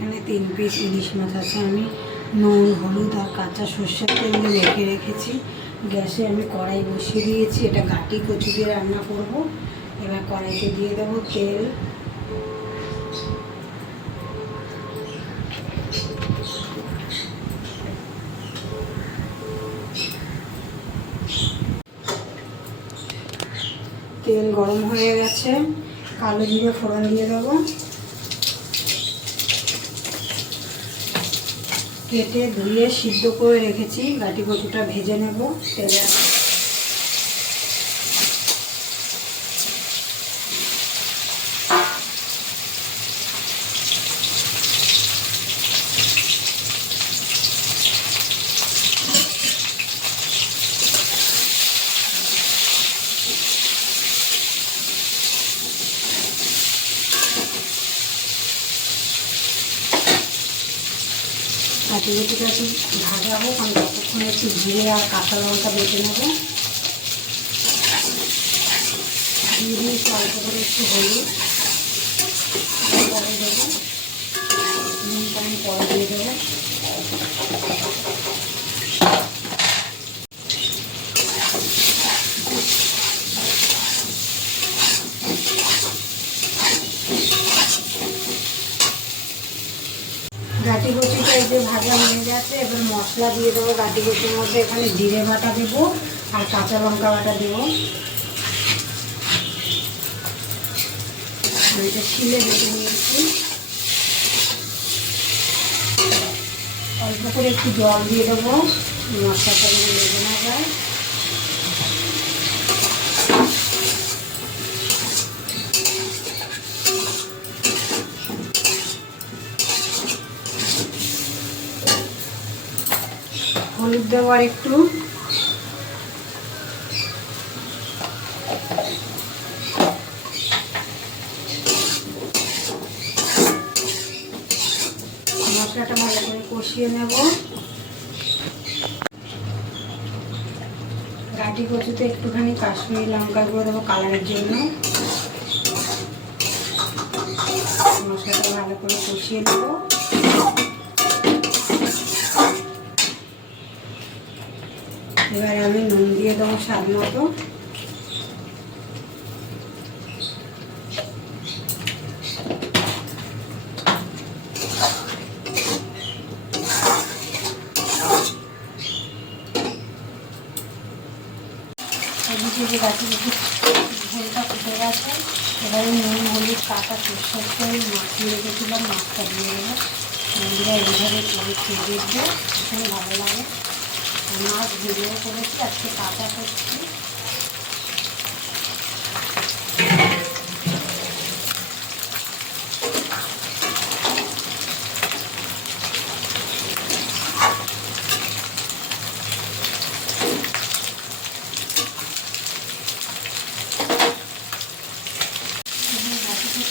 এখানে 3 পিস ইলিশ মাছ আছে। আমি নুন, হলুদ আর কাঁচা সর্ষের তেল দিয়ে মেখে রেখেছি। গ্যাসে আমি কড়াই বসিয়ে দিয়েছি। এটা ঘাটি কচু দিয়ে রান্না করব। এবার কড়াইতে দিয়ে দেবো তেল। তেল গরম হয়ে গেছে, কালো জিরে ফোড়ন দিয়ে দেবো। কেটে ধুয়ে সিদ্ধ করে রেখেছি ঘাটি কচুটা ভেজে নেব তেলে। ঘাটি কচুটা একটু ভাজা হোক, আমি ততক্ষণে একটু জিরে আর কাঁচা লঙ্কা বেটে নেবো। দিয়ে দিয়েছি অল্প করে একটু হলুদ, পরে দেবো নুনটা আমি পরে দিয়ে দেবো। ঘাটি কচুটা এই যে ভাজা হয়ে গেছে, এবার মশলা দিয়ে দেবো ঘাটি কচুর মধ্যে। এখানে জিরে বাটা দেবো আর কাঁচা লঙ্কা বাটা দেবো। এটা শিলে বেটে নিয়েছি। অল্প করে একটু জল দিয়ে দেবো, মশলাটা যেন লেগে না যায়। হলুদ দেবো আর একটু। মশলাটা ভালো করে কষিয়ে নেব। ঘাটি কচুতে একটুখানি কাশ্মীরি লঙ্কা গুঁড়ো দেবো কালারের জন্য। মশলাটা ভালো করে কষিয়ে নেব। এবার আমি নুন দিয়ে দেবো স্বাদ মতো। এদিকে যে গাছের ঝোলটা ফুটে গেছে, এবারে নুন, হলুদ, কাঁচা সর্ষের তেল মাখিয়ে রেখেছিলাম, মাছটা দিয়ে দেবো। বন্ধুরা এইভাবে করে খেয়ে দেখবে, ভীষণ ভালো লাগে। মাছ ভিডিও করেছি, আজকে কাঁচা করছি।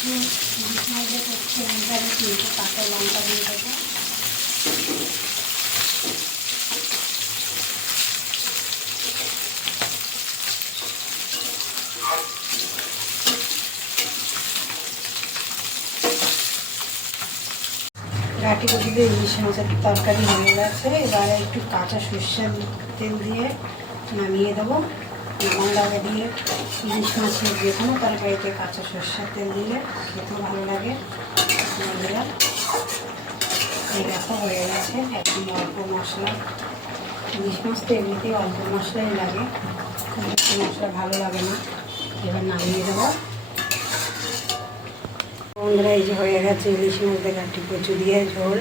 ইলিশ মাছ দিয়ে করছি, আমি 3টে কাঁচা লঙ্কা দিয়ে দেবো। ঘাটি কচুতে ইলিশ মাছের তরকারি হয়ে গেছে। এবারে একটু কাঁচা সর্ষের তেল দিয়ে নামিয়ে দেবো। নামানোর আগে দিয়ে ইলিশ মাছের যে কোনো তরকারিতে কাঁচা সর্ষের তেল দিলে খেতেও ভালো লাগে। বন্ধুরা এই দেখো হয়ে গেছে, একদম অল্প মশলা। ইলিশ মাছ তো এমনিতেই অল্প মশলাই লাগে, খুব বেশি মশলা ভালো লাগে না। এবার নামিয়ে দেবো। বন্ধুরা এই যে হয়ে গেছে ইলিশ মাছ দিয়ে ঘাটি কচু দিয়ে ঝোল।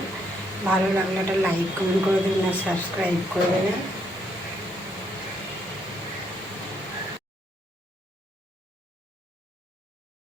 ভালো লাগলে একটা লাইক কমেন্ট করে দেবেন আর সাবস্ক্রাইব করে দেবেন।